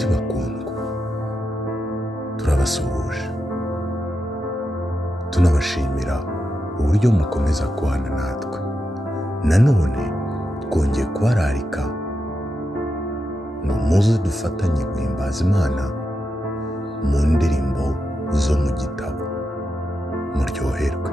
Nshuti bakundwa, turabasuhuje tunabashimira uburyo mukomeza kubana natwe. Nanone twongeye kubararika ngo muze dufatanye guhimbaza Imana mu ndirimbo zo mu gitabo. Muryoherwe.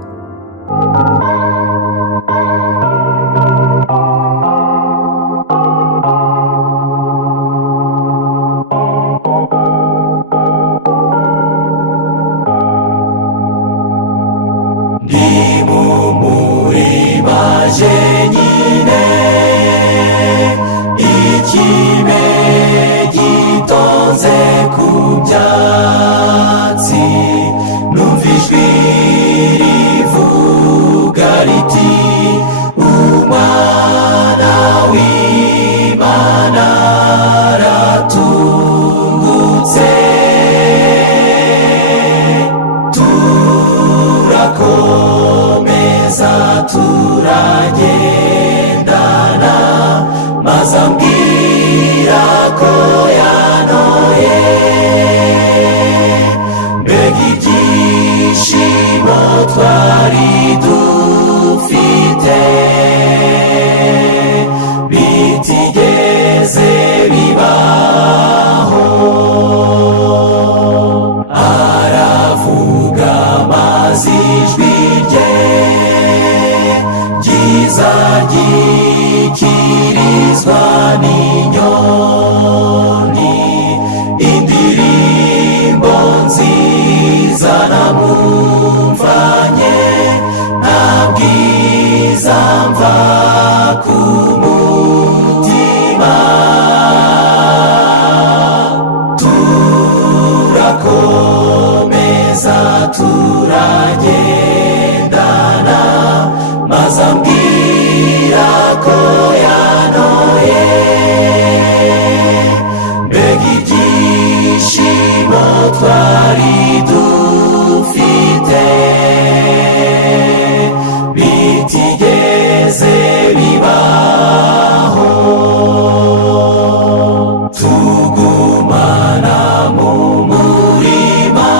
Ndi mu murima jenyine, ikime gitonze ku byatsi, numva ijwi rivuga riti umwana w'Imana aratungutse. Turakomeza turagendana, maze ambwira ko yanoye. Mbega ibyishimo twari dufite bitigeze bibaho. Aravuga maze ijwi rye ryiza gikirizwa n'inyoni, indirimbo nziza namumvanye, nta bwiza mva ku mutima. Turakomeza turagendana, maze ambwira ko yanoye. Mbega ibyishimo twari dufite bitigeze bibaho. Tugumana mu murima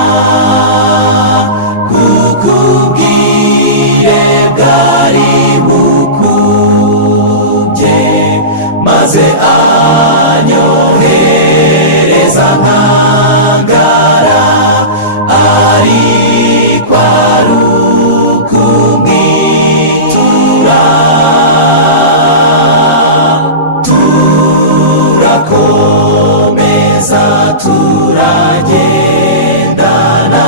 kuko ubwire bwari bukubye, maze anyohereza nkangara, ariko ari ukumwitura. Turakomeza turagendana,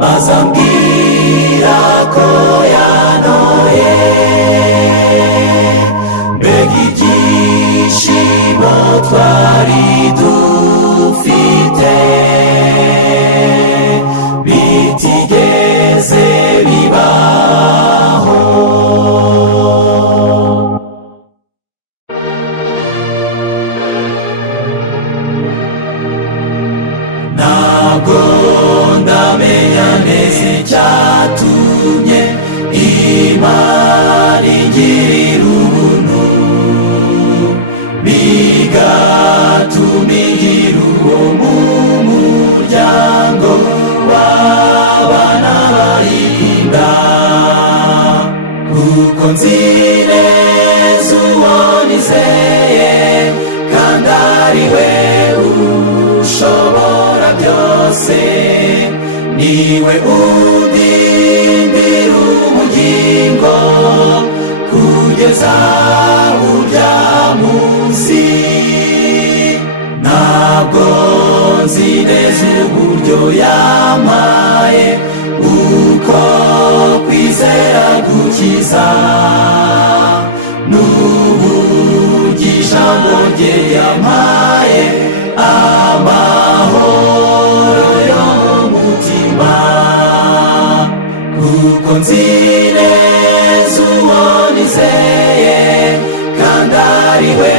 maze ambwira ko yanoye. Mbega ibyishimo twari dufite bitigeze bibaho. Ntabwo ndamenya neza icyatumye Imana ingirira ubuntu, bigatuma ingira uwo mu muryango w'abana bayikunda. Kuko nzi neza uwo nizeye, kandi ari we ushobora byose. Niwe undindira ubugingo kugeza urya munsi. Ntabwo nzi neza uburyo yampaye uko kwizera gukiza, n'uburyo ijambo rye yampaye amahoro yo mu mutima. Kuko nzi neza uwo nizeye, kandi ari we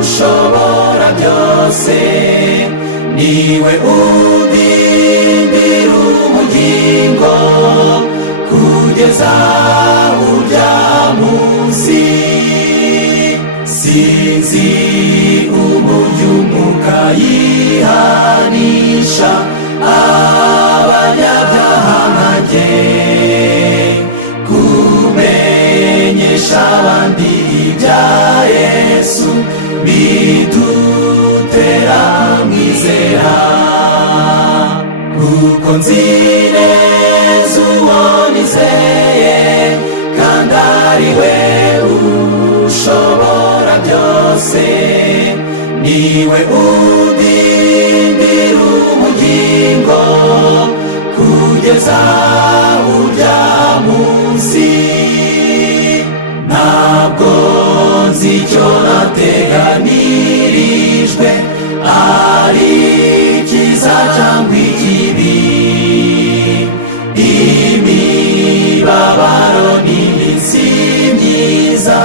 ushobora byose. Niwe undindira ubugingo kugeza urya munsi. Sinzi uburyo umwuka ukayihanisha abanyabyaha nkanjye, kumenyesha abandi ibya Yesu bidutera kumwizera, kuko nzi neza uwo nizeye kandi ari we ushobora byose, niwe undindira ubugingo kugeza urya munsi. Ntabwo nzi icyo nateganirijwe, ari cyiza cyangwa ikibi, imibabaro n'iminsi myiza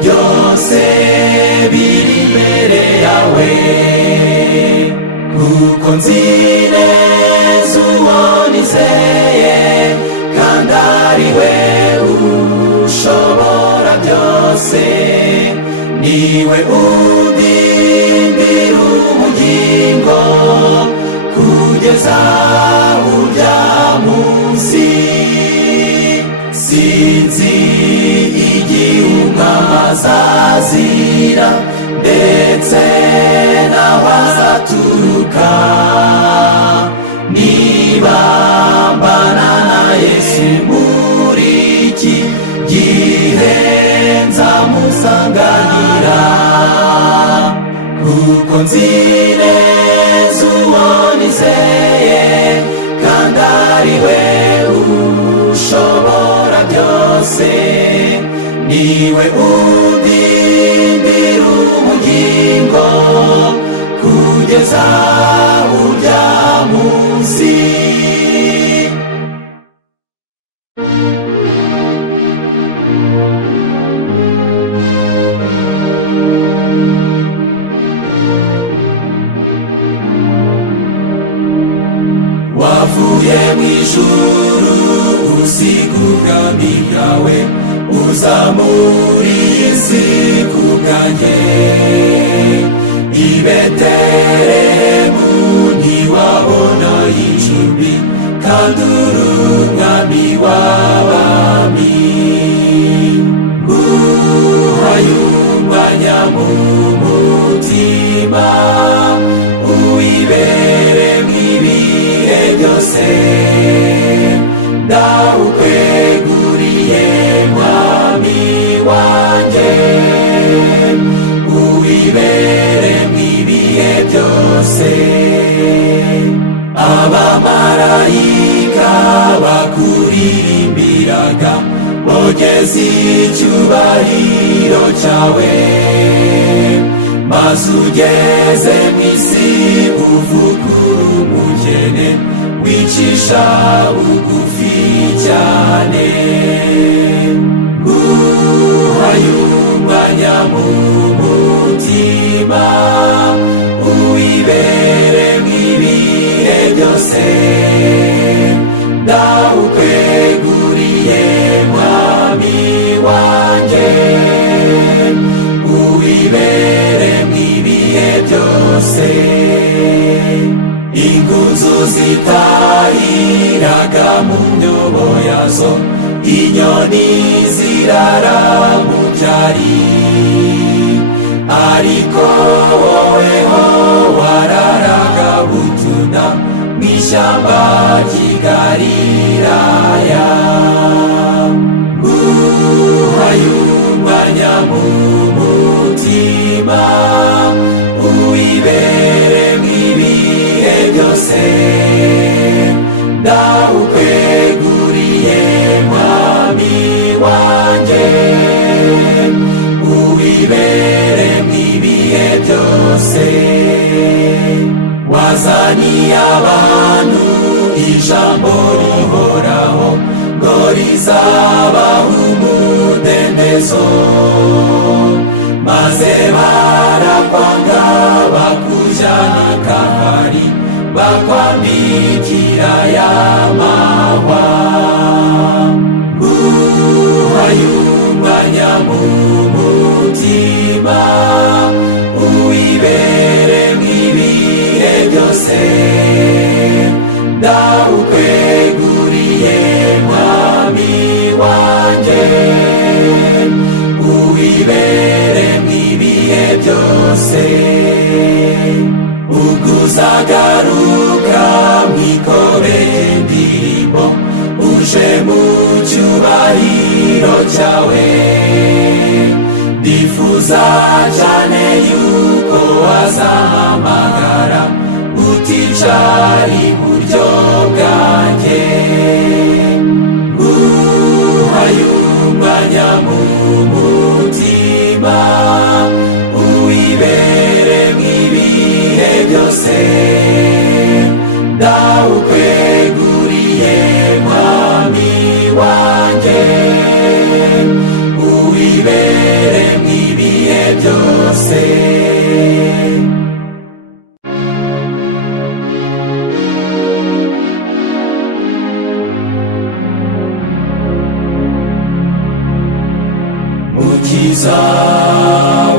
byose biri imbere yawe, kuko nzi neza uwo nizeye kandi ari we ushobora byose, niwe undindira ubugingo kugeza urya munsi. Sinzi igihe umwami azazira ndetse naho azaturuka, niba mbana na Yesu muri iki gihe nzamusanganira, kuko nzi neza uwo nizeye kandi ari we ushobora byose, niwe undindira ubugingo kugeza urya munsi. Wavuye mu ijuru usiga ubwami bwawe uza muri iyi si ku bwanjye, i Betelehemu ntiwabona icumbi kandi uri umwami w'abami, nguhaye umwanya mu mutima uwibere mw'ibihe byose, ndawukweguriye mwami wanjye, uwibere mw'ibihe byose. Abamarayika bakuririmbiraga bogeza icyubahiro cyawe, maze ugeze mu isi uvugura umukene wicisha bugufi cyane, nguhaye umwanya mu mutima uwibere mw'ibihe byose, ndawukweguriye mwami wanjye, uwibere mw'ibihe byose. Ingunzu zitahiraga mu myobo yazo, inyoni zirara mu byari, ariko woweho wararaga butuna mw'ishyamba ry'i Galilaya, nguhaye umwanya mu mutima uwibere mw'ibihe byose, ndawukweguriye mwami wanjye, uwibere mw'ibihe byose. Wazaniye abantu ijambo rihoraho ngo rizabaha umudendezo, maze barakwanga bakujyana i Kalvari bakwambikira ya mahwa, nguhaye umwanya mu mutima uwibere mw'ibihe byose ndawukweguriye mwami wanjye, uwibere mw'ibihe byose. ubwo uzagaruka mwikobeye indirimbo, uje mu cyubahiro cyawe, ndifuza cyane yuko wazahamagara uticara iburyo bwanjye, nguhayunganya mu mutima, uwibere mw'ibihe byose ndawukweguriye mwami wanjye, uwibere mw'ibihe byose. Mukiza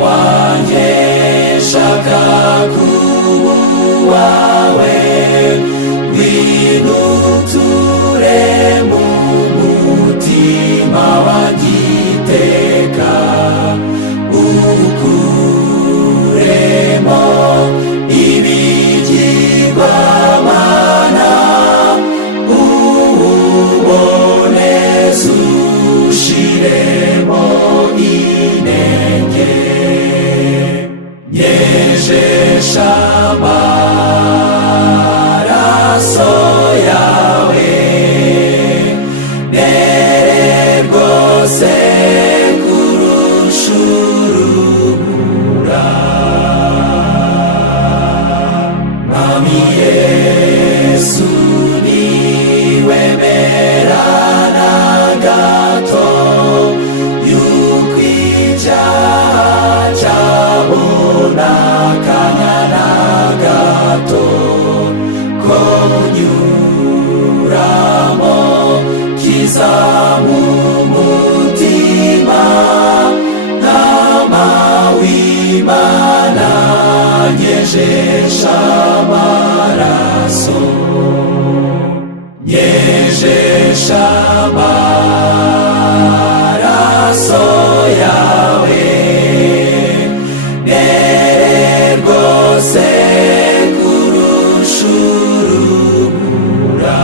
wanjye shaka kuba uwawe, ngwino uture mu mutima wanjye iteka, ukuremo ibigirwamana, uwuboneze ushiremo inenge, nyejesha amaraso yawe, nere rwose kurusha urubura. Mwami Yesu niwemera na gato yuko icyaha cyabona akanya na gato ko nyuramo, kiza mu mutima ntama w'Imana, nyejesha amaraso, nyejesha amaraso yawe, nere rwose kurusha urubura.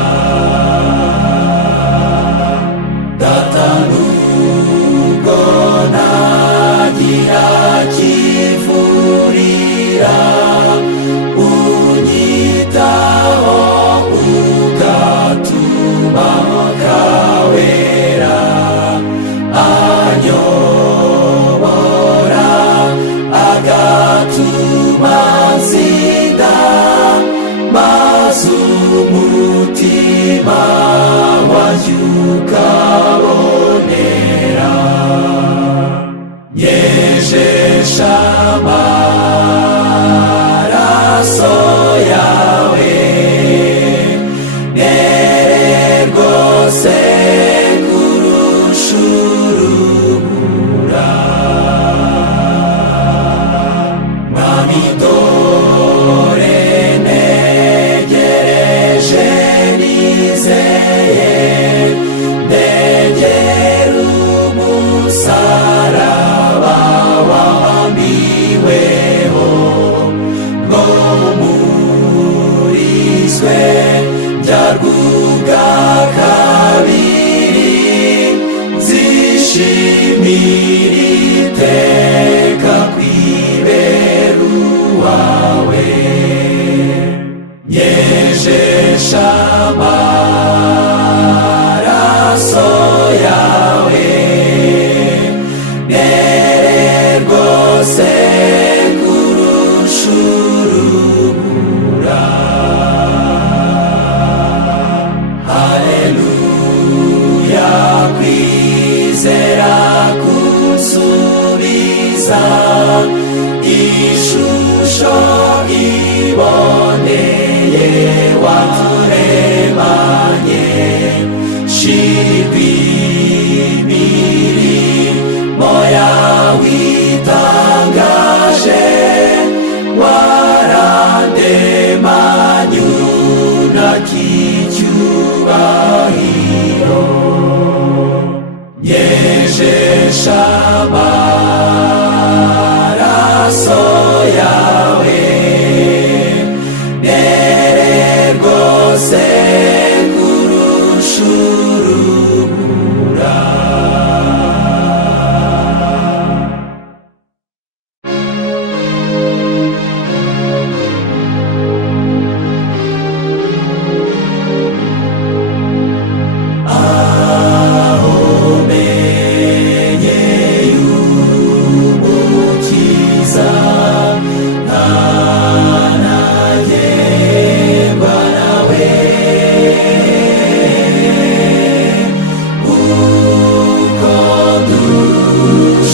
Data nubwo nagira kivurira, unyitaho ugatuma kawera anyobora, agatuma nsinda, maze umutima wanjye ukabonera, nyejesha amaraso yawe, nere rwose kurusha urubura. Mwami dore negereje nizeye, ndegera umusaraba wabambiweho, ngo murizwe byarwubwa kabiri, nzishimira iteka kwibera uwawe, nyejesha amaraso yawe, nere rwose kurusha urubura. Haleluya, kwizera kunsubiza ishusho iboneye waturemanye, shirwi imirimo yawe itangaje, warandemaye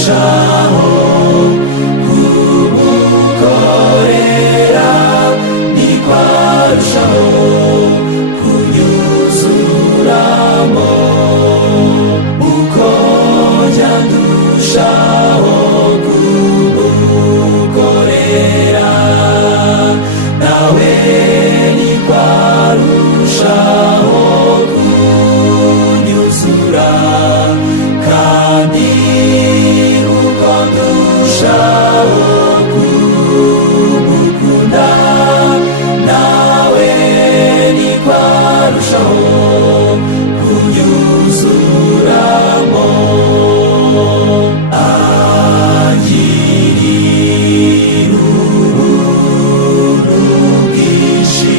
ndarushaho kumukorera, niko arushaho kunyuzuramo. Uko njya ndushaho kumukorera, nawe niko arushaho kunyuzura. Kandi uko ndushaho kumukunda, nawe niko arushaho kunyuzuramo. Angirira ubuntu bwinshi,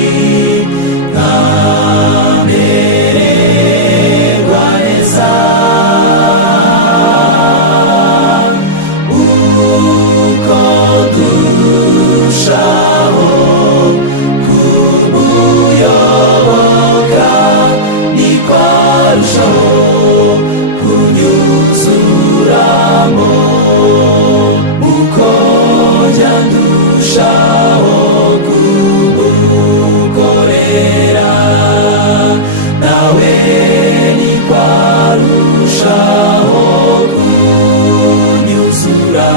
nkamererwa neza. Uko ndushaho kumuyoboka, niko arushaho kunyuzuramo. Uko njya ndushaho kumukorera, nawe niko arushaho kunyuzura.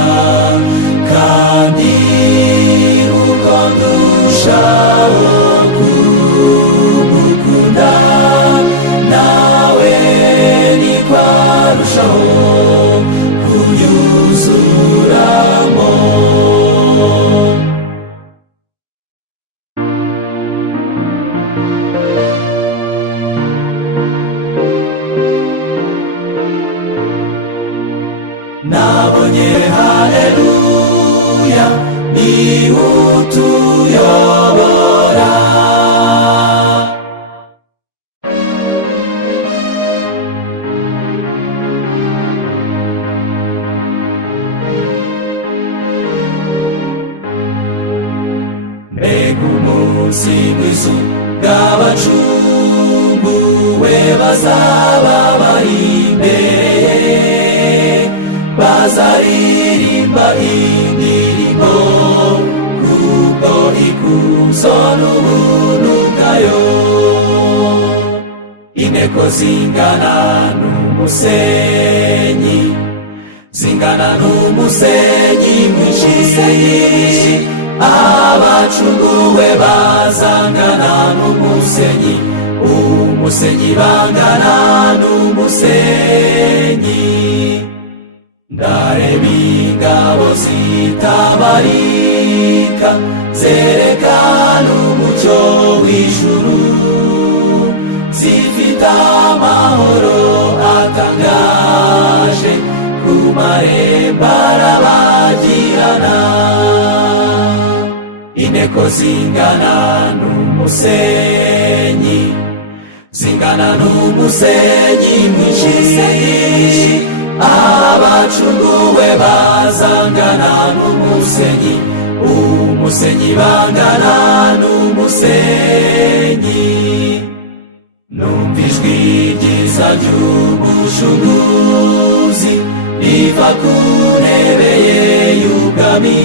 Kandi uko ndushaho kumukunda, nawe niko arushaho kunyuzuramo. Nabonye haleluya, ni utuyobora. Mbega umunsi mwiza bw'abacunguwe bazaba bari imbere, bazaririmba indirimbo kubwo ikuzo n'ubuntu bwayo. Inteko zingana n'umusenyi, zingana n'umusenyi mwinshi, abacunguwe bazangana n'umusenyi, umusenyi bangana n'umusenyi. Ndareba ingabo zitabarika, zerekana umucyo w'ijuru, zifite amahoro atangaje, ku marembo arabagirana. Inteko zingana n'umusenyi, zingana n'umusenyi mwinshi, abacunguwe bazangana n'umusenyi, umusenyi bangana n'umusenyi. Numva ijwi ryiza ry'umucunguzi riva ku ntebe ye y'ubwami,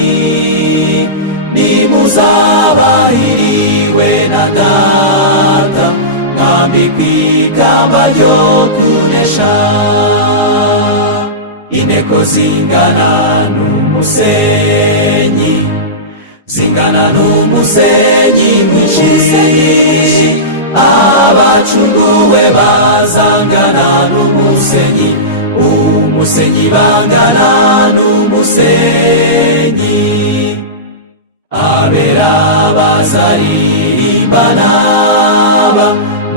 nimuzabahiriwe na Data, mwambikwa ikamba ryo kunesha. Inteko zingana n'umusenyi, zingana n'umusenyi mwinshi, abacunguwe bazangana n'umusenyi, umusenyi bangana n'umusenyi. Abera bazaririmba n'aba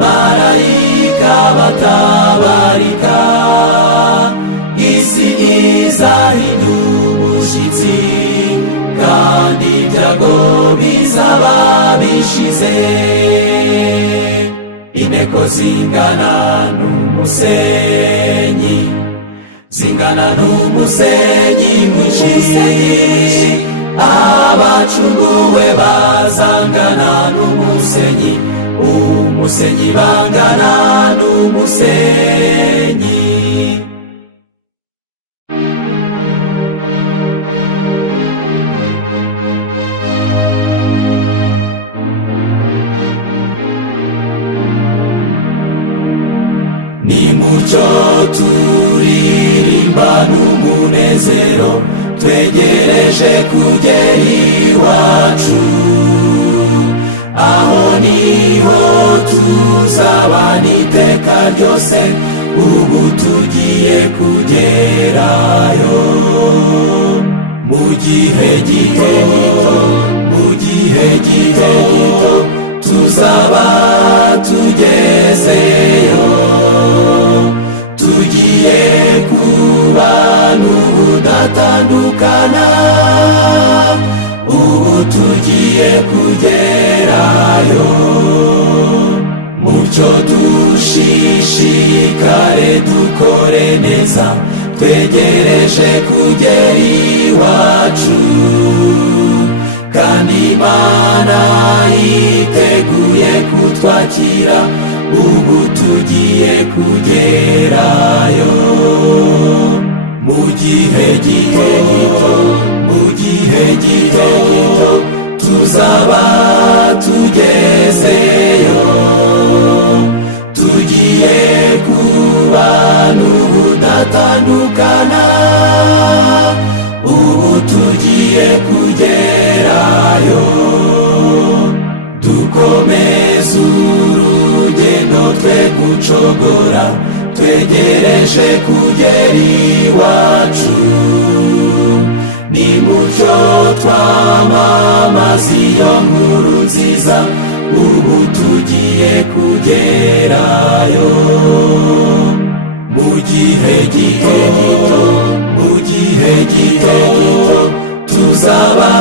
marayika batabarika, isi izahinda umushyitsi, kandi ibyago bizaba bishize. Inteko zingana n'umusenyi, zingana n'umusenyi mwinshi, abacunguwe bazangana n'umusenyi, umusenyi bangana n'umusenyi. twegereje kugera iwacu, aho niho tuzabana iteka ryose. Ubu tugiye kugerayo mu gihe gito, mu gihe gito tuzaba tugezeyo. Tugiye kubana ubudatandukana, ubu tugiye kugerayo. Mucyo dushishikare dukore neza, twegereje kugera iwacu, kandi Imana yiteguye kutwakira. Ubu tugiye kugerayo mu gihe gito, mu gihe gito tuzaba tugezeyo. Tugiye kubana ubudatandukana, ubu tugiye kugerayo. Dukomeze urugendo twe gucogora, twegereje kugera iwacu. Nimucyo twamamaza iyo nkuru nziza, ubu tugiye kugerayo mu gihe gito, mu gihe gito tuzaba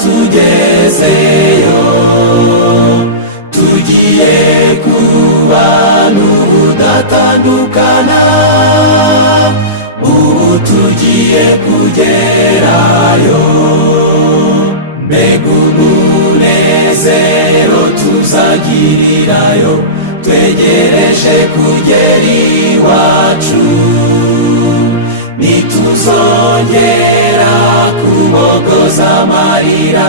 tugezeyo. Tugiye kubana ubudatandukana, ubu tugiye kugerayo. Mbega umunezero tuzagirirayo, twegereje kugera iwacu. Nituzongera kubogoza amarira,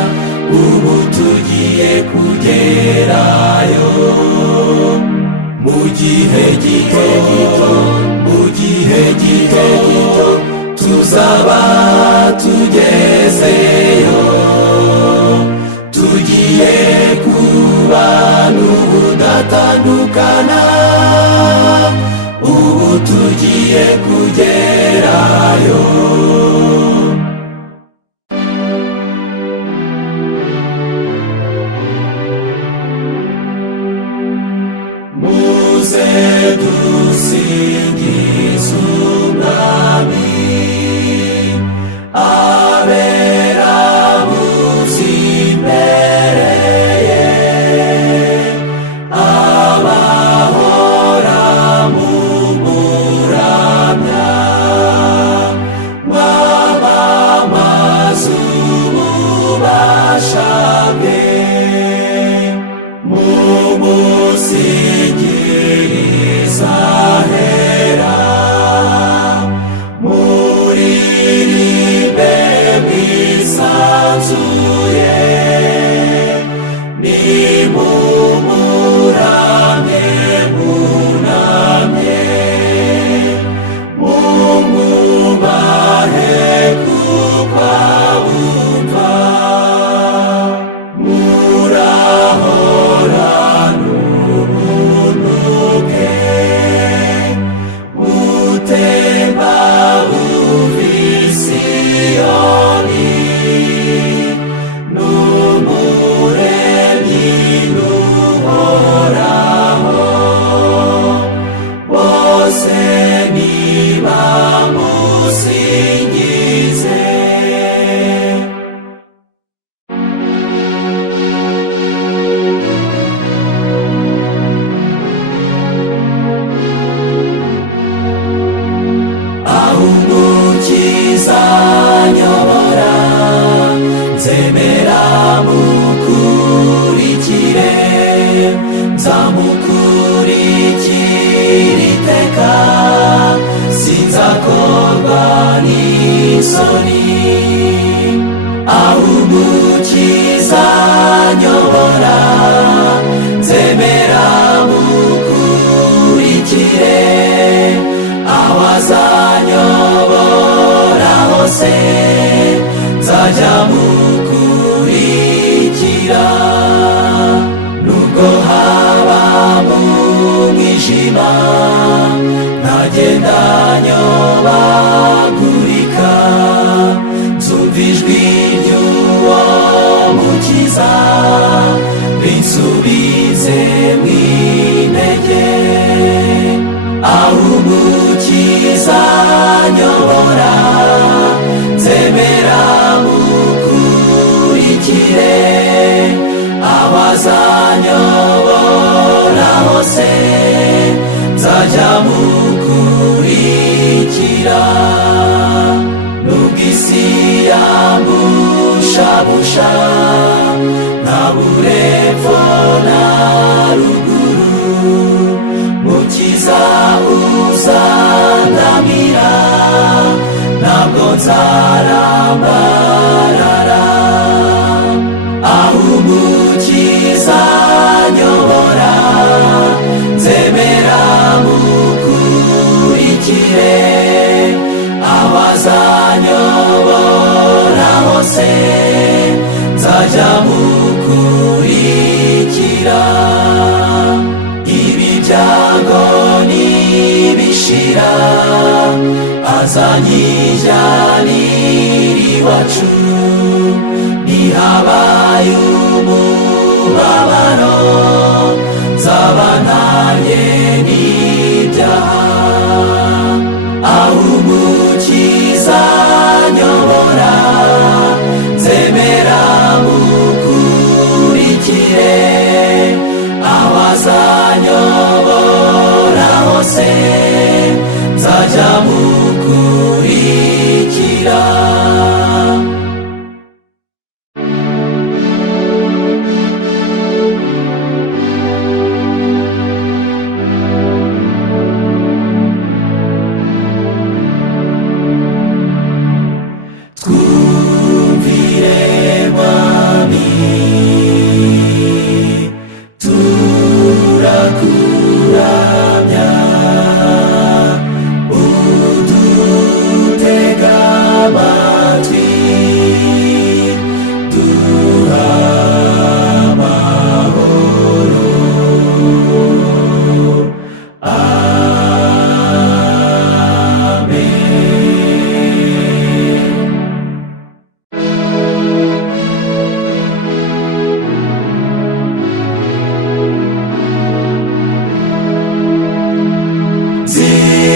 ubu tugiye kugerayo mu gihe gito, mu gihe gito tuzaba tugezeyo. Tugiye kubana ubudatandukana, ubu tugiye kugerayo. Muze dusingize Umwami, abera buzi imbere ye, abahora mu muramya, mwamamaza ububasha bwe. Mumusingiriza hera, muririmbe mwisanzuye, nimumuramye munamye, mumwubahe kuko abumva. Murahorana ubuntu bwe, butemba buva i Siyoni. N'Umuremyi n'Uhoraho, bose nibamusingize. Aho Umukiza anyobora, nzemera mukurikire, nzamukurikira iteka, sinzakorwa n'isoni. Aho Umukiza anyobora, nzemera mukurikire, aho azanyobora hose nzajya mukurikira. Nubwo isi yambushabusha nkabura epfo na ruguru, Mukiza uzandamira ntabwo nzarambarara. Aho Umukiza anyobora nzemera mukurikire, aho azanyobora hose nzajya mukurikira. Ibi byago nibishira azanyijyanira iwacu, nihabaye umubabaro nzaba ntanye n'ibyaha. Aho Umukiza anyobora nzemera mukurikire, aho azanyobora hose nzajya mukurikira. Twumvire Mwami, turakuramya, udutega amatwi, duha amahoro.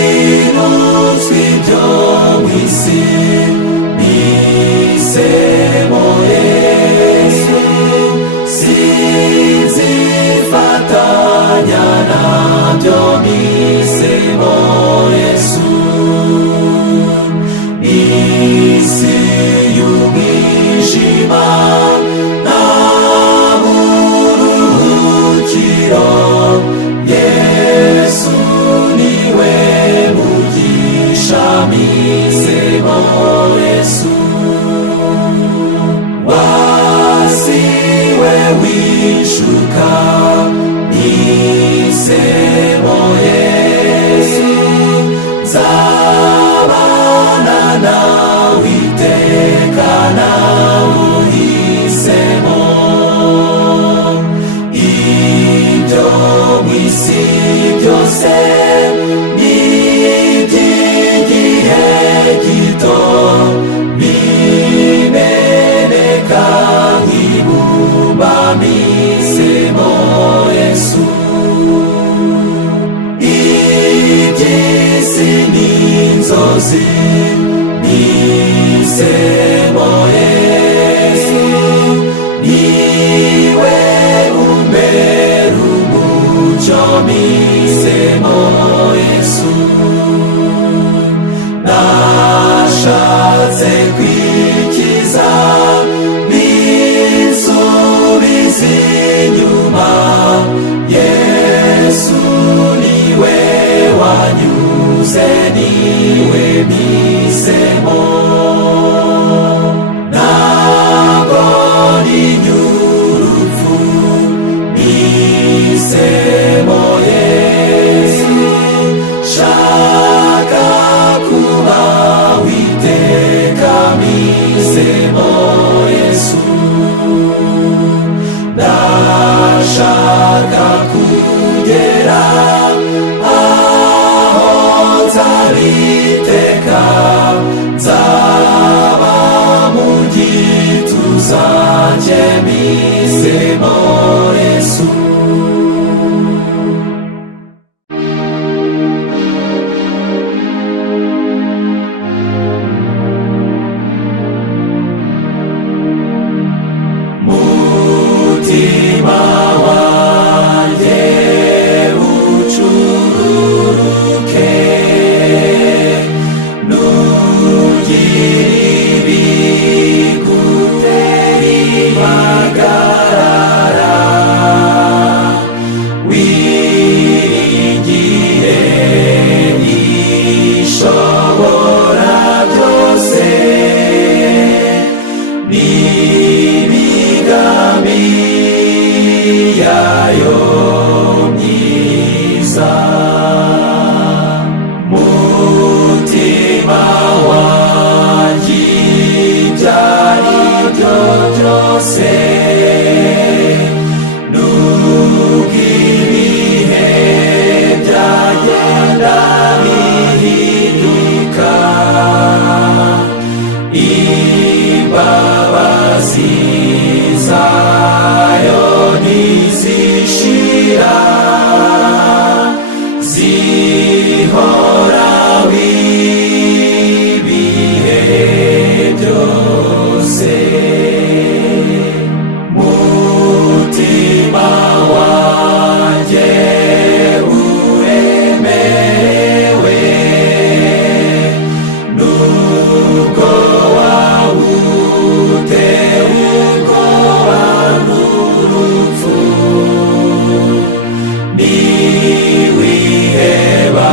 Zinutswe ibyo mu isi nisemo Yesu, sinzifatanya nabyo nisemo Yesu. Isi y'umwijima nta buruhukiro, Yesu niwe mugisha misemo Yesu. Wasiwe wishuka misemo Yesu, nzabana nawe iteka nawuhisemo. Ibyo mu isi byose ni iby'igihe gito, bimeneka nk'ibumba misemo Yesu. Iby'isi ni inzozi misemo Yesu, niwe umbera umucyo misemo Yesu. Nashatse kwikiza ninsubiza inyuma, Yesu niwe wanyuze, niwe misemo. Ntabwo ninyurupfu misemo Yesu, shaka kuba witeka misemo Yesu. Ndashaka kugera aho nzabiteka, nzaba mu gituza cye misemo Yesu. Mutima wanjye ucururu yayo myiza. Mutima wanjye ibyaribyo byose, nubwo ibihe byagenda bihinduka, imbabazi zayo ntizishira, zihoraho ibihe byose. Mutima wanjye uremerewe, nubwo wawutewe ubwoba n'urupfu, niwiheba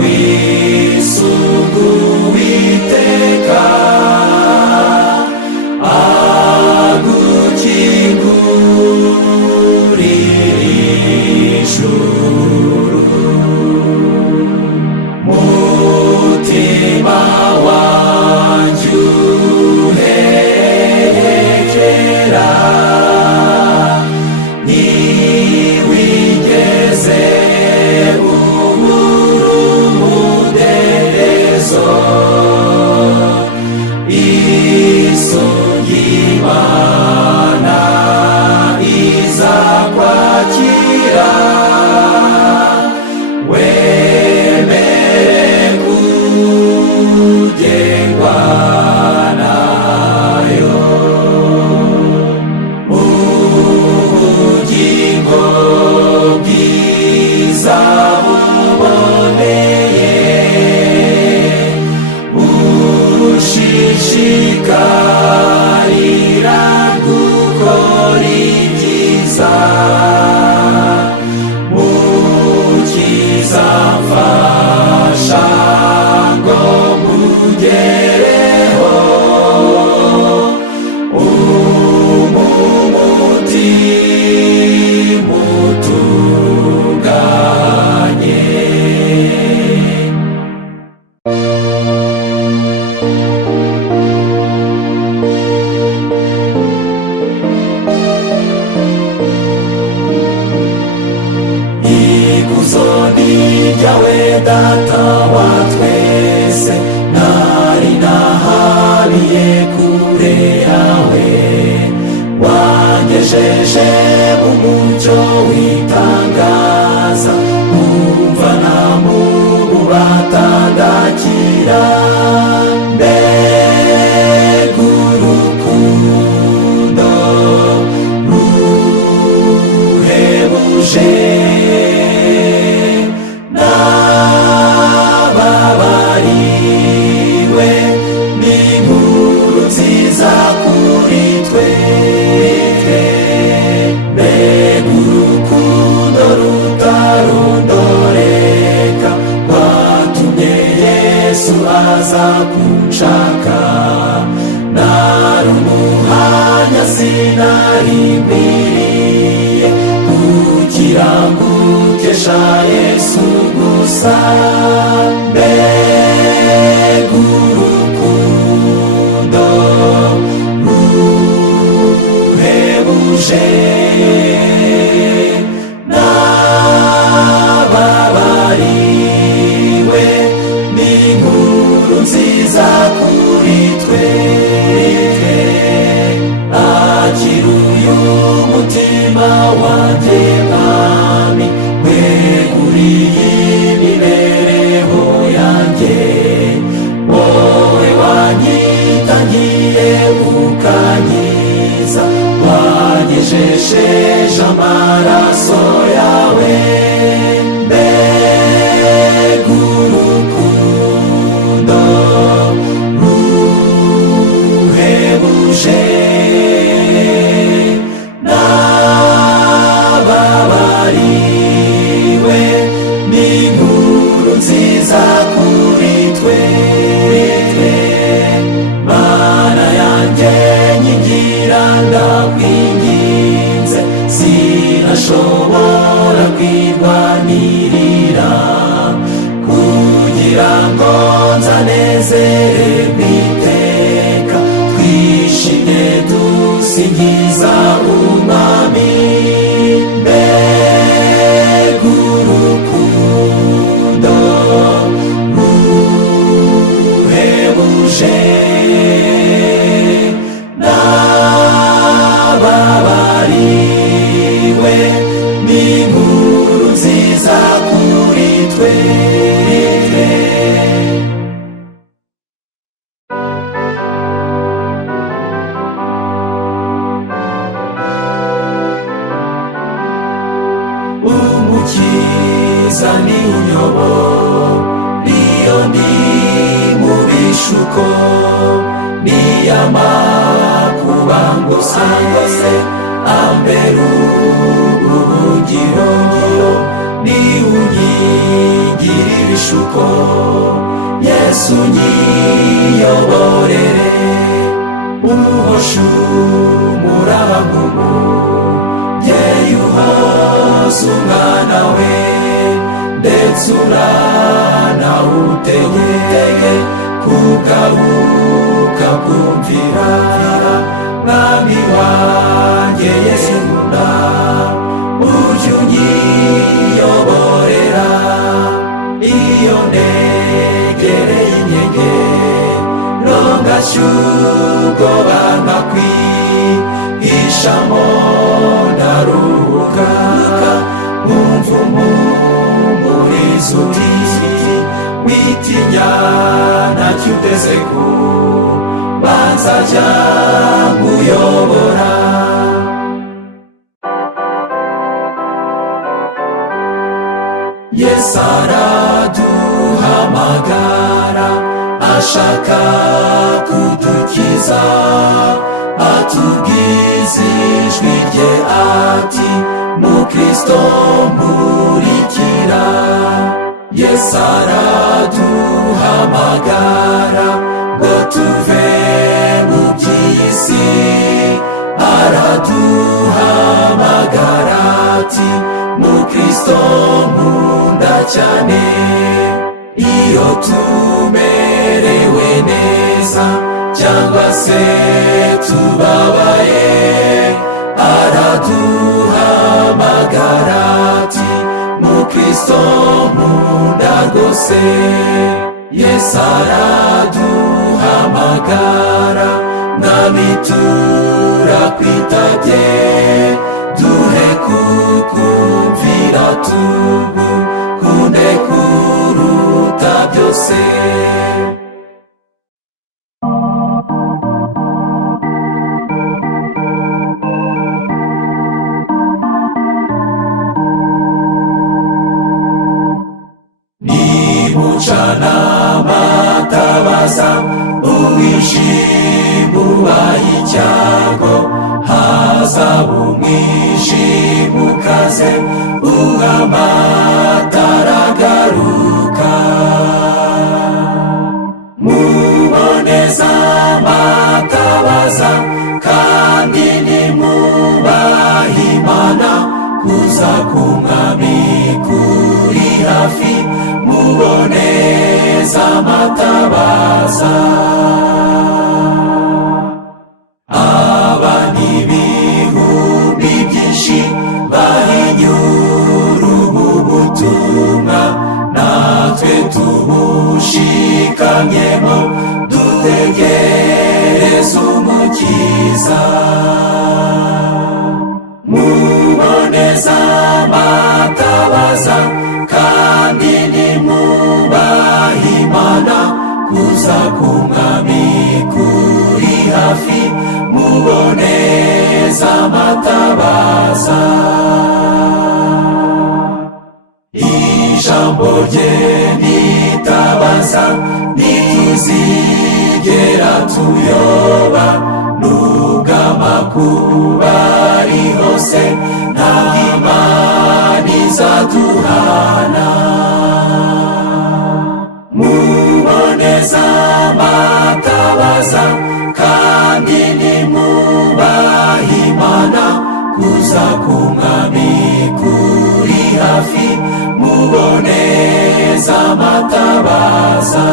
wisunga Uwiteka, agukingurira ijuru. Mutima wanjye uhekera, ntiwigeze ubura umudendezo. Isunge Imana izakwakira, wemere kugengwa nayo. Ubugingo bwiza buboneye, ushishikarira gukora ibyiza. Mukiza mfasha ngo mugereho, umutima utunganye. Ikuzo ni ryawe Data wa twese, nari nahabiye kure yawe, wangejeje mu mucyo w'itangaza, umvana mu batandakira. Mbega urukundo ruhebuje, nababariwe n'inkuru nziza kuri twe. Mbega urukundo rutarondoreka, rwatumye Yesu aza kunshaka. Nari umuhanya sinari nkwiriye, kugira ngo ukesha Yesu gusa. Mbega urukundo ruhebuje, nababariwe n'inkuru nziza kuri twe. Akira uyu mutima wanjye Mwami, weguriye imibereho yanjye. Wowe wanyitangiye ukankiza, wanyejesheje amaraso yawe. Mbega urukundo ruhebuje, nababariwe n'inkuru nziza kuri twe. Mana yanjye nyigira ndakwinginze, udashobora kwirwanirira kugira ngo nzanezererwe iteka twishimye dusingiza umwami mbega urukundo ruhebuje n'ababariwe n'inkuru nziza kuri twe. Umukiza ni unyobora iyo ndi mu bishuko niyamakuba ngo se ambera ubuhungiro ni unyigira ibishuko Yesu nyiyoborere uhosha umuramumu uhoza umwana we ndetse uranawutegeye kugaruka kumvira mwami wanjye Yesu nkunda ujye unyiyoborera iyo ntegereye inkengero ngashyubwoba nkakwihishamwo ndaruhuka nkumva umuhumuriza uti witinya ntacyo uteze kubanza jya nkuyobora. Yesu araduhamagara ashaka kudukiza atubwiza ijwi rye ati mukristo nkurikira. Yesu araduhamagara ngo tuve mu by'isi araduhamagara ati mukristo nkunda cyane iyo tumerewe neza cyangwa se tubabaye araduhamagara ati mukristo nkunda rwose. Yesu araduhamagara mwami turakwitabye duhe kukumvira tugukunde kuruta byose. Nimucana amatabaza umwijima ubaye icyago hazaba umwijima ukaze uhamatara agaruka muboneza amatabaza kandi nimwubahe Imana kuza k'umwami kuri hafi muboneza amatabaza. Aba ni ibihumbi byinshi bahinyura ubu butumwa natwe tubushikamyemo dutegereze umukiza. Muboneza amatabaza kandi nimwubahe Imana kuza k'umwami kuri hafi muboneza amatabaza. Ijambo rye nitabaza ntituzigera tuyoba nubwo amakuba ari hose ntabwo Imana izaduhana. Muboneza amatabaza kandi nimwubahe Imana kuza k'umwami z'amatabaza.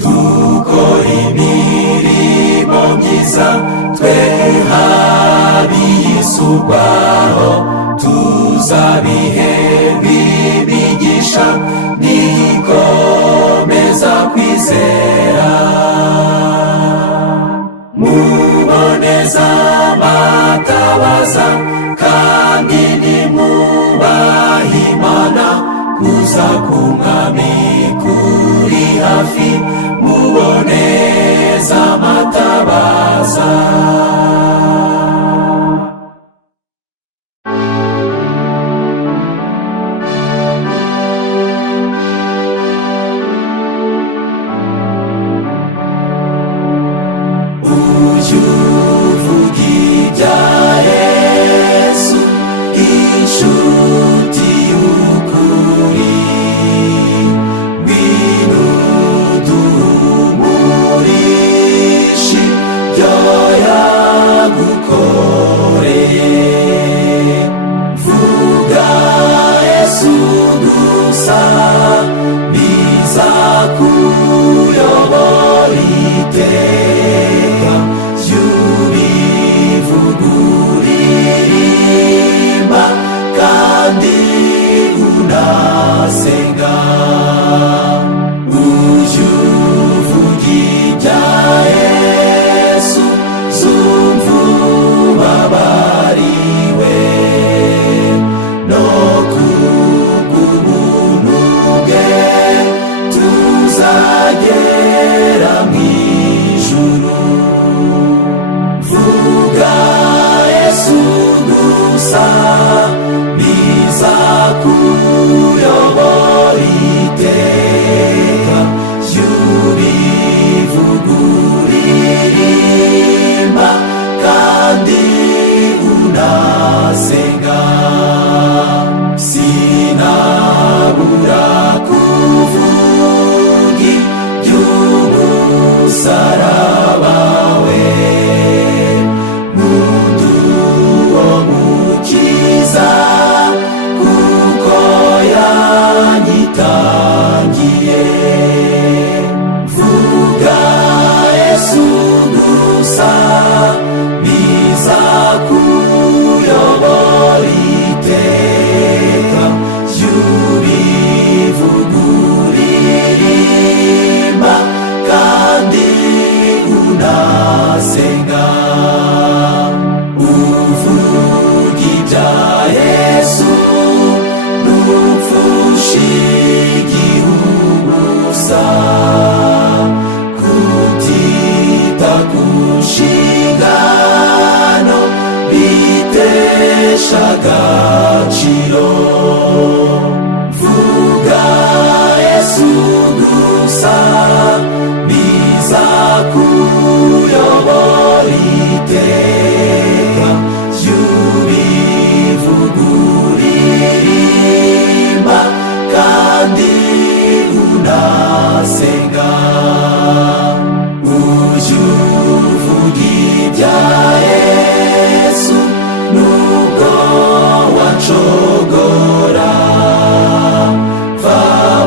Dukora imirimo myiza tweha biyisugwaho, tuzabihemba imigisha nikomeza kwizera. Muboneza amatabaza kandi nimwubahe Imana, kuza k'Umwami kuri hafi. Muboneza amatabaza. Uvuga ibya Yesu, inshuti y'ukuri, ngwino uduhumurishe ibyo yagukoreye. Vuga Yesu gusa, bizakuyobora iteka. Uririmba kandi unasenga, ujye uvuga ibya Yesu, zumva ubabariwe, no kubw'ubuntu bwe tuzagera mu ijuru. Vuga Yesu gusa, bizakuyobora iteka. Jya ubivuga uririmba kandi unasenga. Sinabura kuvuga iby'umusaraba we, kuko yanyitangiye. Vuga Yesu gusa, bizakuyobora iteka. Jya ubivuga uririmba kandi unasenga. Uvuga ibya Yesu, ntupfushe igihubusa, kutita ku nshingano bitesha agaciro. Vuga Yesu gusa, bizakuyobora iteka. Jya ubivuga uririmba kandi unasenga, ujye uvuga ibya Yesu nubwo wacogora. Va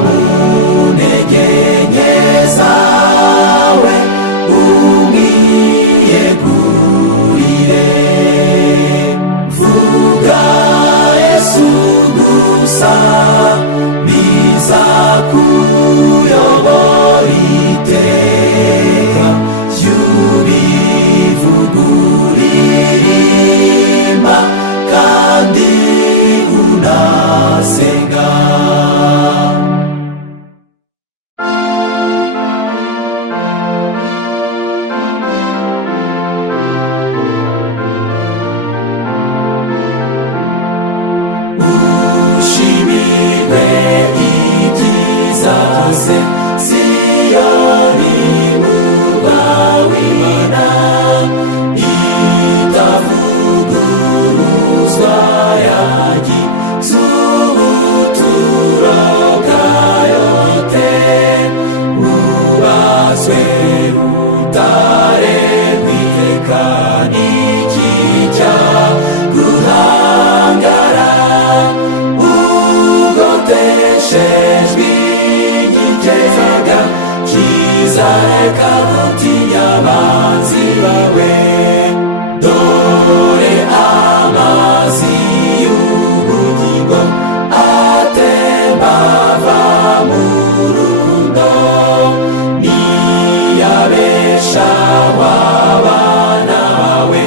mu ntege nke wateshejwe igitega kizareka gutinya abanzi bawe. Dore amazi y'ubugingo atemba ava mu rukundo, niyabeshaho abana bawe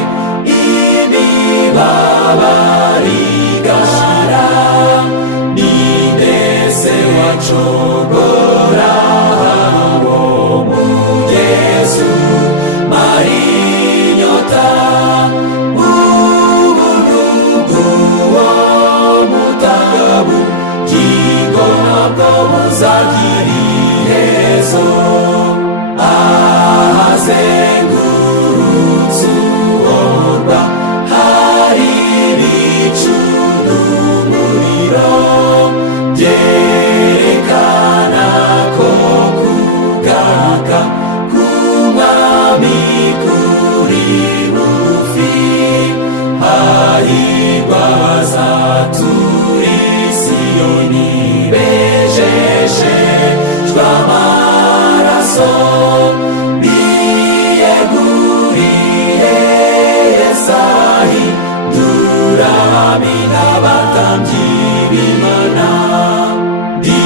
imibabaro igashira. Ninde se wacogora uwo mugezi umara inyota? Ubuntu bw'uwo mutanga bugingo ntabwo buzagira iherezo. Ahazengurutse uwo murwa hari ibicu n'umuriro, byerekana ko kugaruka k'Umwami kuri bugufi. Hahirwa abazatura i Siyoni bejeshejwe amaraso, biyeguriye Yesu abahindura abami n'abatambyi b'Imana. Ndi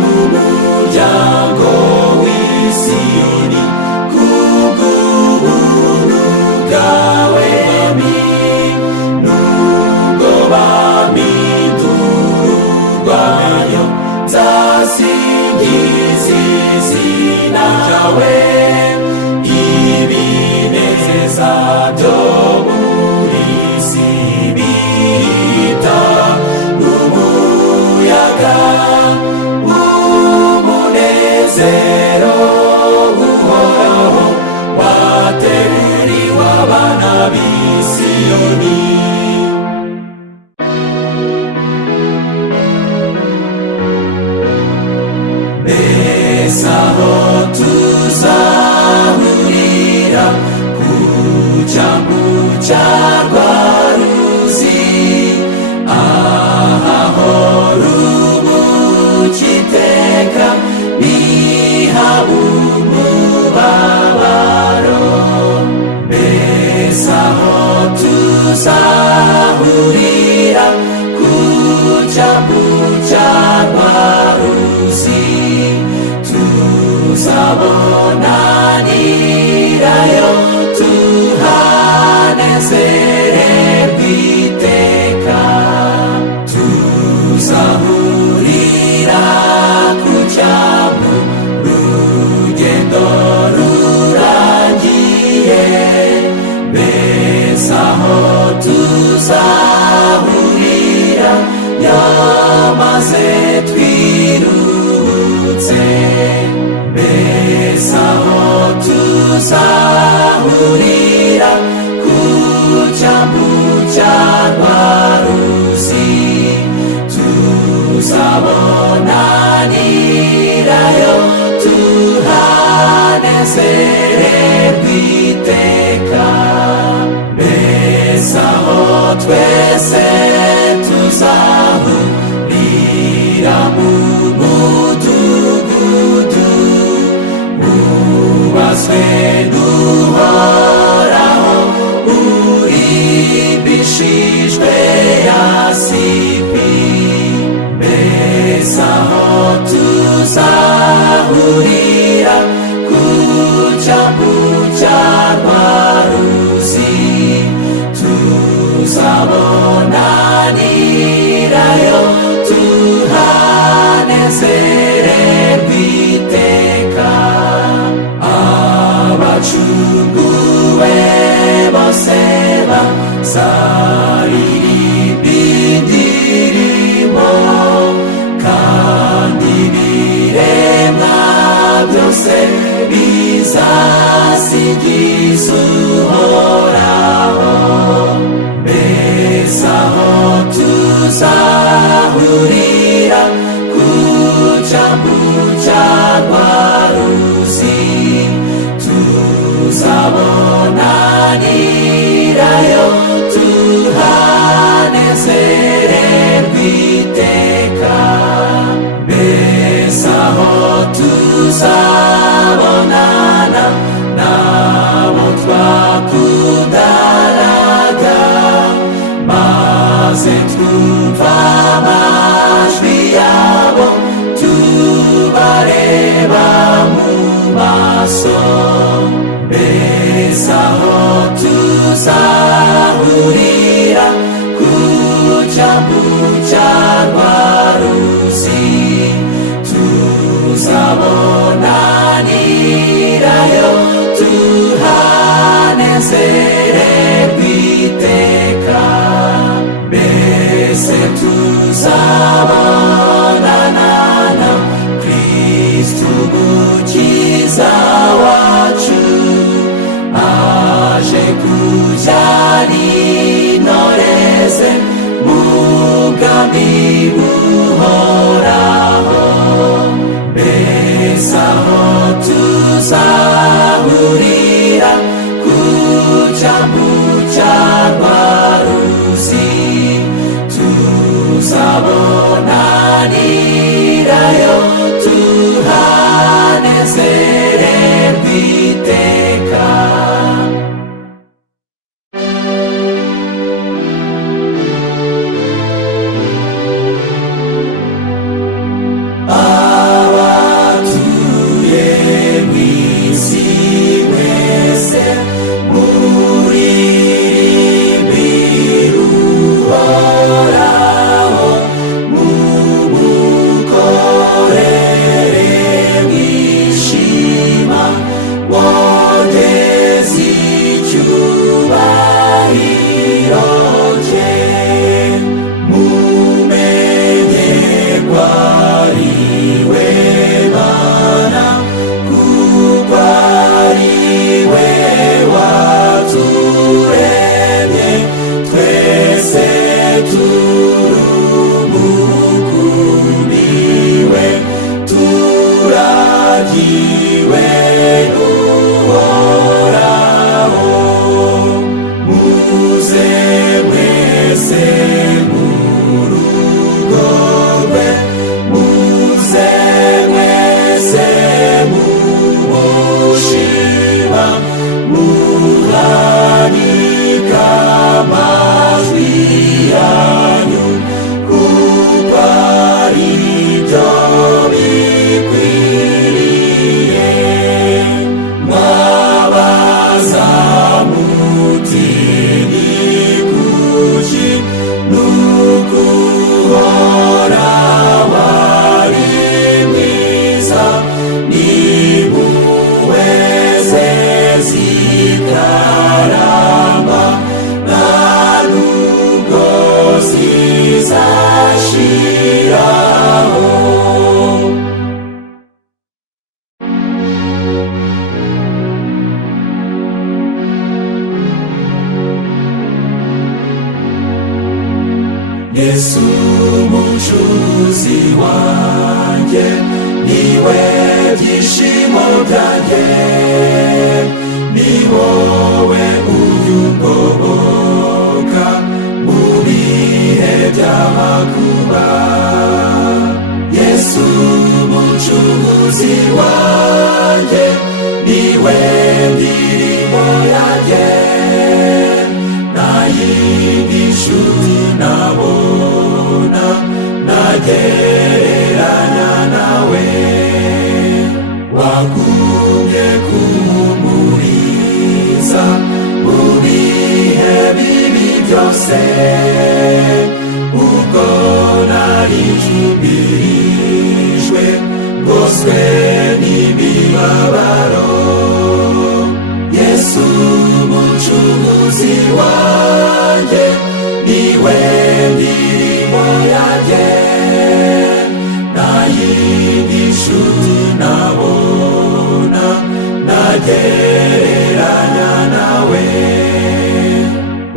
mu muryango w'i Siyoni kubw'ubuntu bwawe Mwami. Nubwo bampindura urw'amenyo, nzasingiza izina ryawe. Ibinezeza byo muri iyi si bihita n'umuyaga, umunezero uhoraho wateguriwe abana b'i Siyoni. Mbese aho tuzahurira ku cyambu cya rwa ruzi, ahahora umukiteka nihaba umubabaro. Mbese aho tuzahurira ku cyambu cya rwa ruzi, tuzabonanirayo tuhanezererwe iteka. Tuzahurira ku cyambu urugendo rurangiye. Mbese aho tuzahurira yo maze twiruhutse. Mbese aho tuzahurira ku cyambu cya rwa ruzi, tuzabonanirayo tuhanezererwe iteka. Mbese aho twese tuzahurira mu mudugudu wubatswe n'Uhoraho, urimbishijwe yasipi. Mbese aho tuzahurira ku cyambu cya rwa ruzi, tuzabonanirayo tuhanezererwe iteka. Abacunguwe bose bazaririmba indirimbo, kandi ibiremwa byose bizasingiza Uhoraho. Mbese aho tuzahurira ku cyambu cya rwa ruzi, tuzabonanirayo tuhanezererwe iteka. tureba mu maso, mbese aho tuzahurira ku cyambu cyangwa ruzi, tuzabonanirayo tuhanezererwe iteka. Mbese tuzabonana na Kristu Umukiza wacu, aje kujyana intoreze mu bwami buhoraho. Mbese aho tuzahurira ku cyambu cyangwa ruzi, tuzabonanirayo tuhanezererwe iteka. Abatuye mu isi mwese muririmbire Uhoraho, mumukorere mwishima, mwongeze icyubahiro cye. Mumenye ko ari we Mana, kuko ari we waturemye, twese turumukumbiwe, turagiwe n'Uhoraho. Muze mwese mu rugo rwe, muze mwese mumushima, muhanika amajwi yanyu, kuko ari byo bikwiriye. Mwabaza muti ni kuki, nuko Uhoraho ari mwiza, n'impuhwe ze zikaramba, nta nubwo zizashiraho. Yesu Umucunguzi wanjye, niwe byishimo byanjye, ni wowe unyungoboka mu bihe by'amakuba. Yesu Umucunguzi wanjye, niwe ndirimbo yanjye, nta yindi nshuti nabona nagereranya nawe. Wagumye kumpumuriza mu bihe bibi byose, ubwo nari njumbirijwe ngoswe n'imibabaro. Yesu Umucunguzi wanjye, niwe ndirimbo yanjye, nta yindi nshuti nabona nagereranya nawe.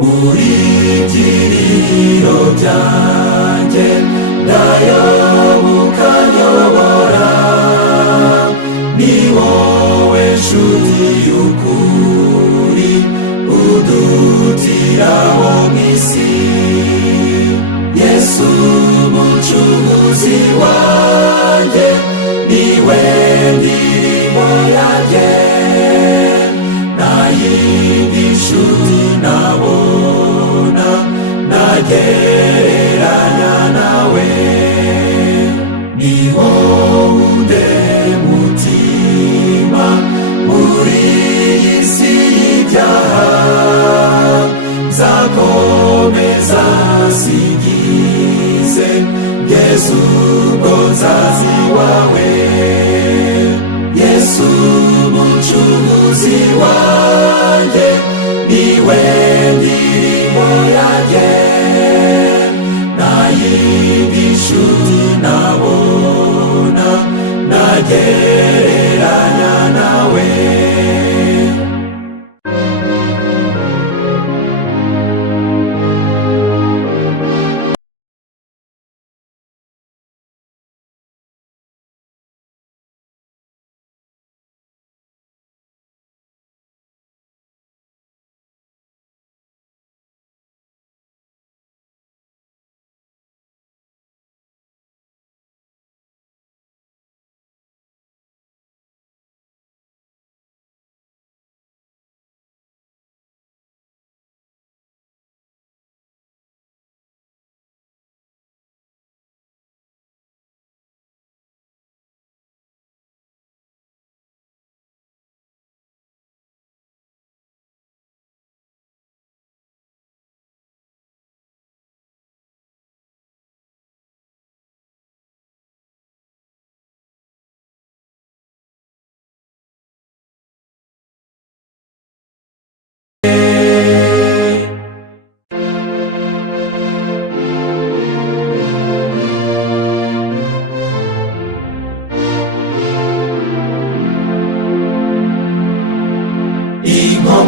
Uri ibyiringiro byanjye, ndayoboka nyobora, ni wowe nshuti y'ukuri, udutiraho mu isi. Yesu Umucunguzi wanjye, niwe ndirimbo yanjye, nta yindi nshuti nabona nagereranya nawe. Ni wowe undemutse nzakomeza nsigize Yesu mukozi wawe, Yesu mucunguzi wanjye, niwe ndirimo yanjye, nta yindi nshuti nabona nagereranya nawe.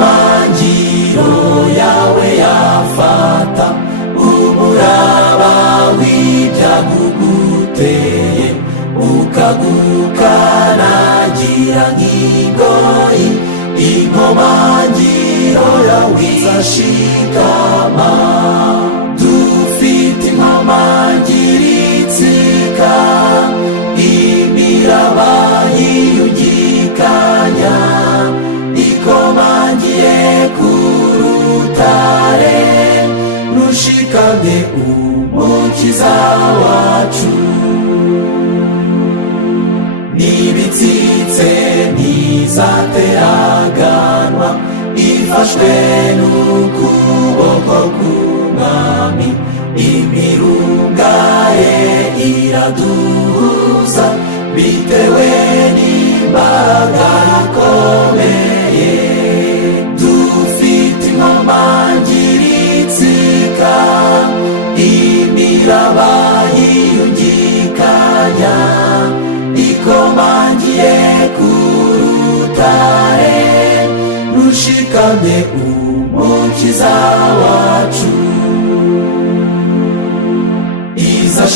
Inkomangiro yawe yafata umuraba w'ibyaguguteye, ukagukanagira nk'ingoyi. Inkomangiro yawe izashikama, dufite inkomangiro itsika imiraba yiyugikanya, ikomangiye ku rutare rushikame, umukiza wacu. N'ibitsitse ntizateraganwa, ifashwe n'ukuboko k'umwami, imirunga ye iraduhuza, bitewe n'imbaga ikomeye. Dufite inkomangiro itsika imiraba yiyugikanya, ikomangiye ku rutare rushikamye, umukiza wacu.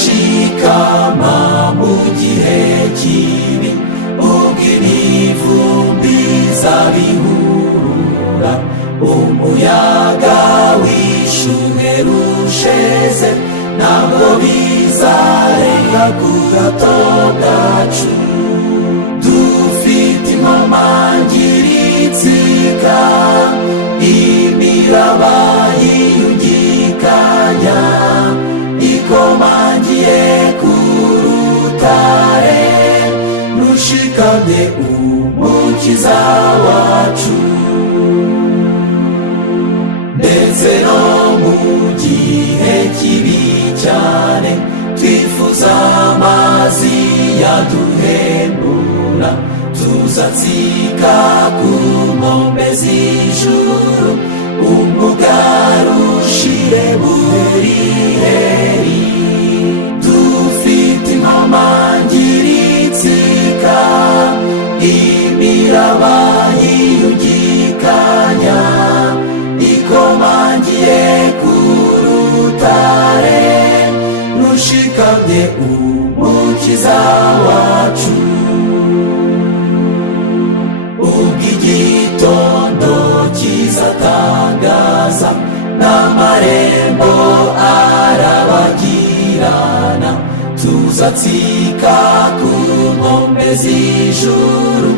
Izashikama mu gihe kibi, ubwo imivumbi izabihurura, umuyaga w'ishuhe rusheze, ntabwo bizarenga ku gato bwacu. Dufite inkomangiro itsika imiraba yiyugikanya, ikomangiye ku rutare rushikamye, umukiza wacu. Ndetse no mu gihe kibi cyane, twifuza amazi yaduhembura, tuzatsika ku nkombe z'ijuru, umugaru ushire buriheri. Dufite inkomangiro itsika imiraba yiyugikanya, ikomangiye ku rutare rushikamye, umukiza wacu. Ubwo igitondo kizatangaza, n'amarembo arabagirana, tuzatsika ku nkombe z'ijuru,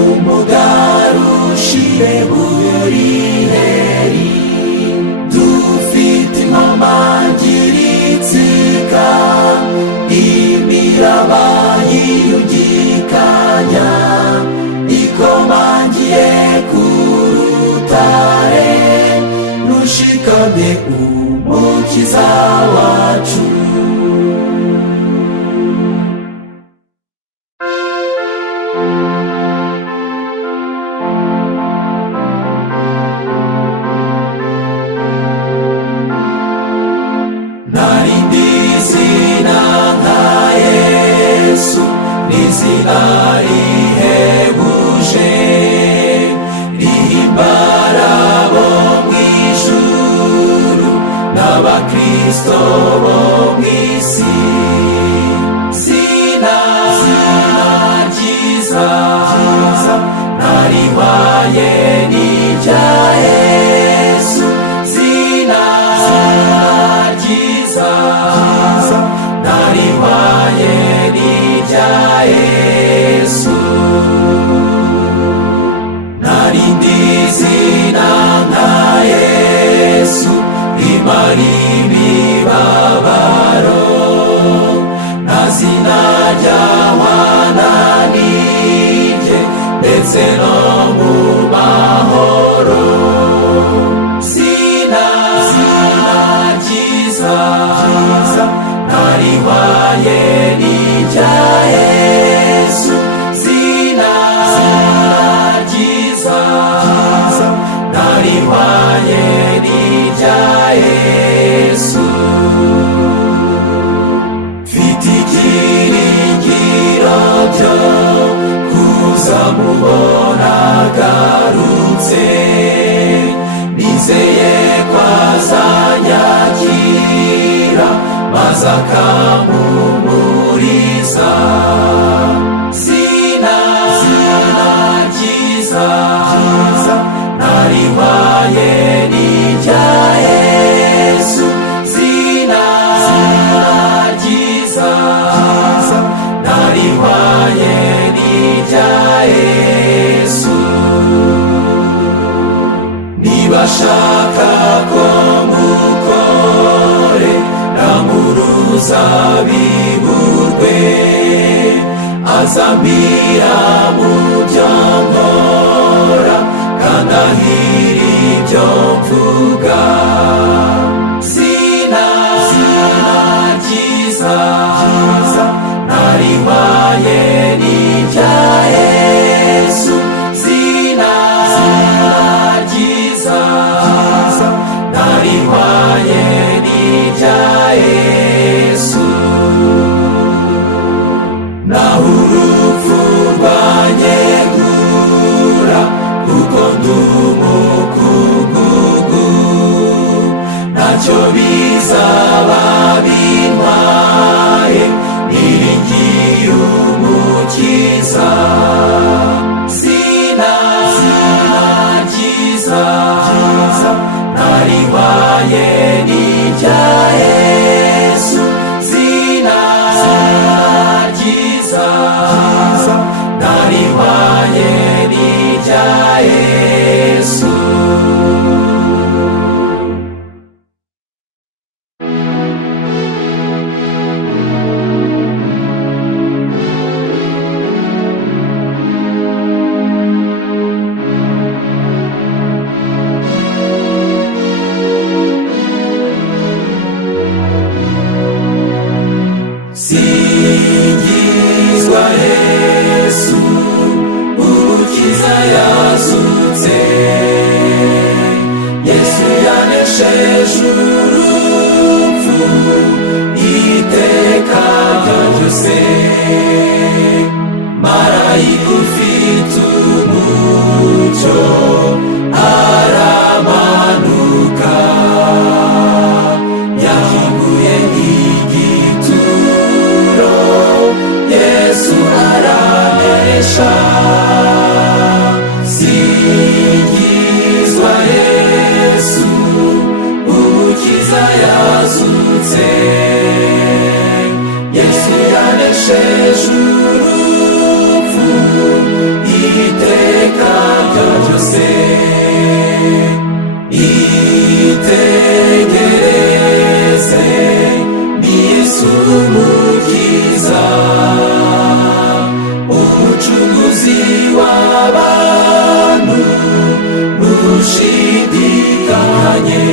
umugaru ushire buriheri. Dufite inkomangiro itsika imiraba yiyugikanya, ikomangiye ku rutare rushika dushikame umukiza wacu. Narindi zina nka Yesu, n'izina rihebuje rihimbara abo mw'ijuru n'abakristo bo mw'isi. Zina ryiza narihwaye n'irya Yesu. Zina ryiza narihwaye n'irya Yesu. Narindi zina nka Yesu rimara imibabaro, nta zina ryahwana n'irye ndetse no mu mahoro. Zina ryiza narihwaye n'irya Yesu. Zina ryiza narihwaye n'irya Yesu. Mfite ibyiringiro byo kuzamubona agarutse, nizeye ko azanyakira maze akampumuriza. Zina ryiza narihwaye n'irya Yesu. Zina ryiza narihwaye n'irya Yesu. Nibashaka ko mukore namuruzabibu rwe, azambira mu byo nkora kandi ahira ibyo mvuga. Zina ryiza narihwaye n'irya Yesu. Zina ryiza narihwaye n'irya Yesu. Naho urupfu rwanyegura kuko ndi umukungugu, ntacyo bizaba bintwaye niringiye umukiza. Zina ryiza narihwaye n'irya Yesu. Zina ryiza narihwaye n'irya Yesu. Singizwa Yesu, umukiza yazutse. Yesu yanesheje urupfu, iteka ryose. Marayika ufite umucyo aramanuka, yahinguye igituro. Yesu aranesha. Singizwa Yesu, umukiza yazutse. Yesu yanesheje urupfu, iteka ryose. Itegereze, ni Yesu umukiza, umucunguzi w'abantu, ntushidikanye.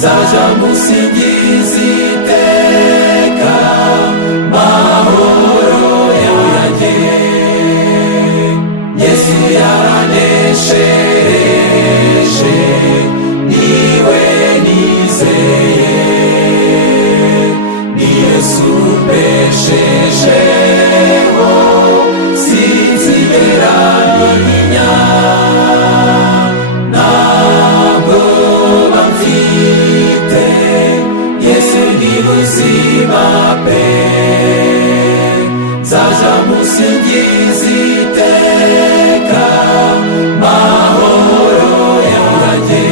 nzaja musingiza iteka mahoro yanjye. Yesu yaranesheje, niwe nizeye, ni Yesu mbeshejeho, sinzigera ntinya. Ntabwo bamfite, Yesu ni buzima pe, nzaja musingiza iteka mahoro yanjye.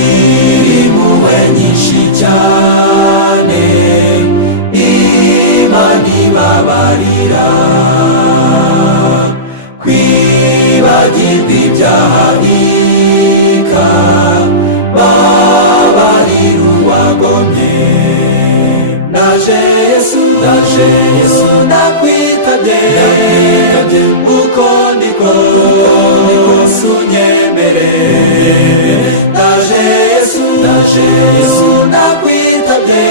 Nyir'impuhwe nyinshi cyane, Imana ibabarira, kwibagirwa ibyaha ikababarira uwagomye. Ndaje Yesu, ndaje Yesu, ndakwitabye, uko ndiko sunyemere. Ndaje Yesu, ndaje Yesu, ndakwitabye,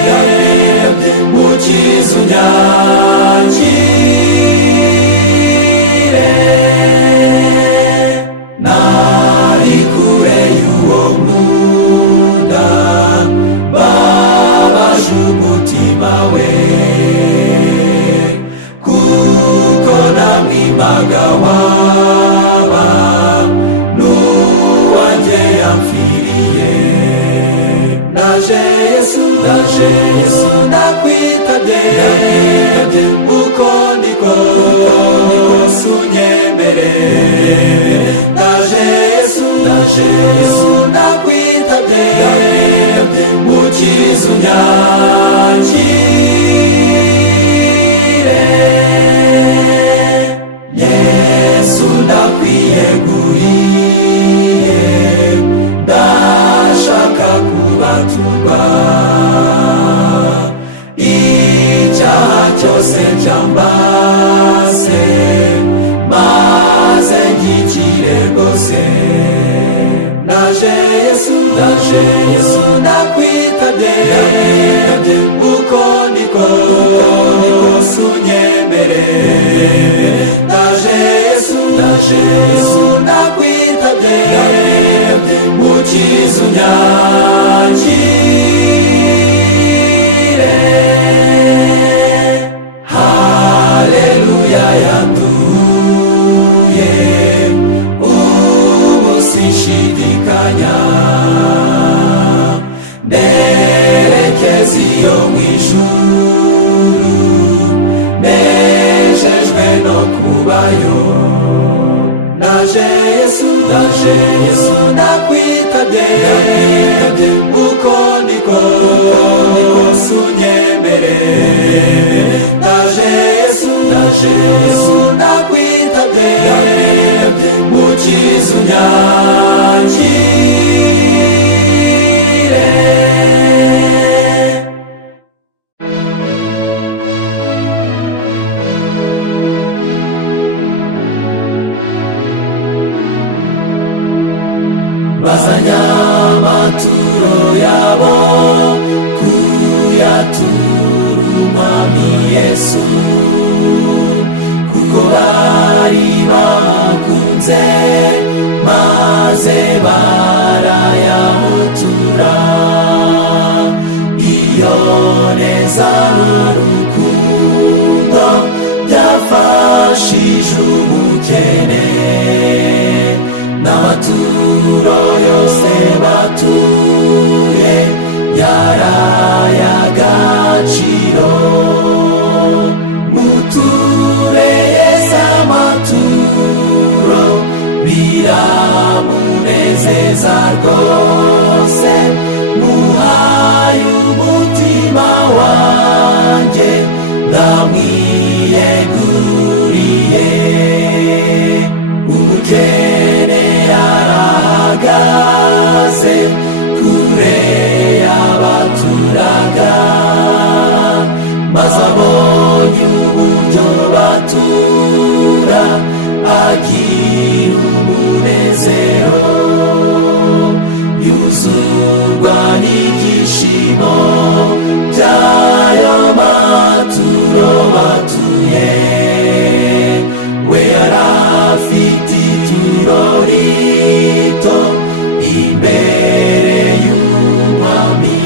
mukiza unyakire. Nari kure y'uwo nkunda, babaje umutima we, kuko namwimaga waba n'uwanjye yamfiriye. Ndaje Yesu, ndaje Yesu, ndakwitabye, uko ndiko sunyemere. Ndaje Yesu, ndaje Yesu, ndakwitabye, mukiza unyakire. Yesu ndakwiyeguriye, ndashaka kubaturwa, icyaha cyose cyambase, maze ngikire rwose. Ndaje Yesu, ndaje Yesu, ndakwitabye, uko ndiko sunyemere. Ndaje Yesu, ndaje Yesu, ndakwitabye, mukiza unyakire. Haleluya yanduye, ubu sinshidikanya, nerekeza iyo mu ijuru, nejejwe no kubayo. Ndaje Yesu, ndaje Yesu, ndakwitabye, uko ndiko sunyemere. Ndaje Yesu, ndaje Yesu, ndakwitabye, mukiza unyakire. Bazanya amaturo yabo kuyatura Umwami Yesu, kuko bari bakunze maze barayamutura. Iyo neza n'urukundo byafashije umukene, n'amaturo yose batuye yaray'agaciro. Muture Yesu amaturo, biramunezeza rwose. Muhaye umutima wanjye, ndamwiyeguriye. Umukene yarahagaze kure y'abaturaga, maze abonye atura agira umunezero, yuzurwa n'ibyishimo by'ayo maturo batuye. We arafite ituro rito imbere y'umwami,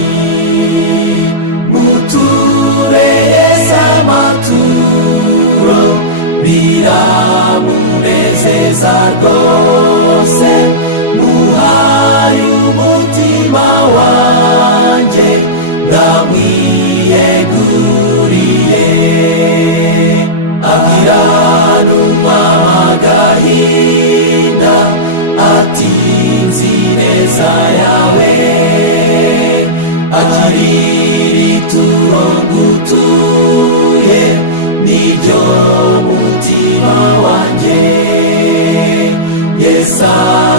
muture Yesu amaturo biramunezeza rwose, muhaye umutima wanjye ndamwiyeguriye. Agiranumwa agahinda ati nzi neza yawe, agirira ituro ngutuye niryo mutima wanjye. Yesu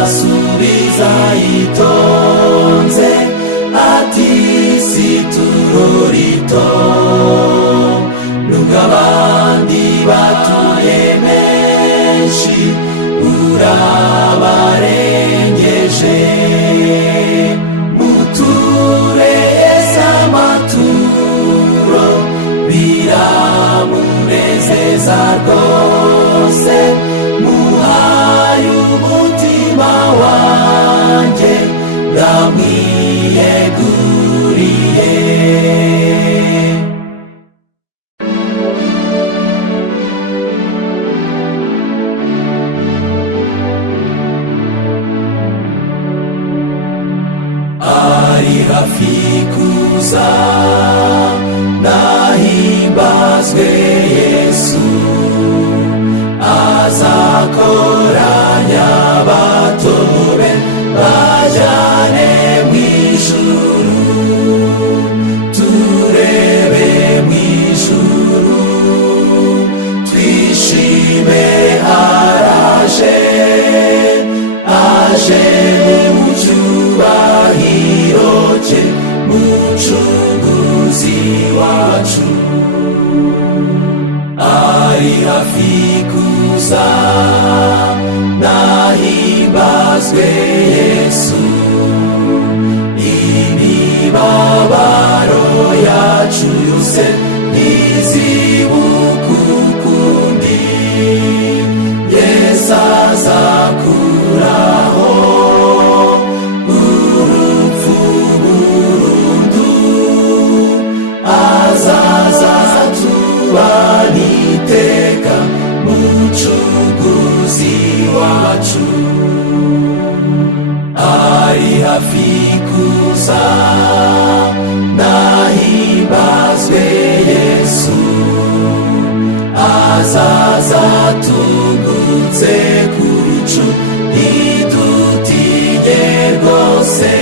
asubiza yitonze ati si ituro rito, nubwo abandi batuye menshi urabarengeje. Muture Yesu amaturo biramunezeza rwose, muhaye umutima wanjye ndamwiyeguriye. Ari hafi kuza nahimbazwe Yesu, azakoranya abatobe bajyane mu ijuru, turebe mu ijuru twishime. Araje aje mu cyubahiro cye, mucunguzi wacu. Ari hafi kuza nahimbazwe Yesu, imibabaro yacu yose ntizibuka ukundi. Yesu azakuraho urupfu burundu, azaza tubana iteka, mucunguzi wacu. Ari hafi kuza nahimbazwe Yesu, azaza tugutse ku bicu, ntidutinye rwose.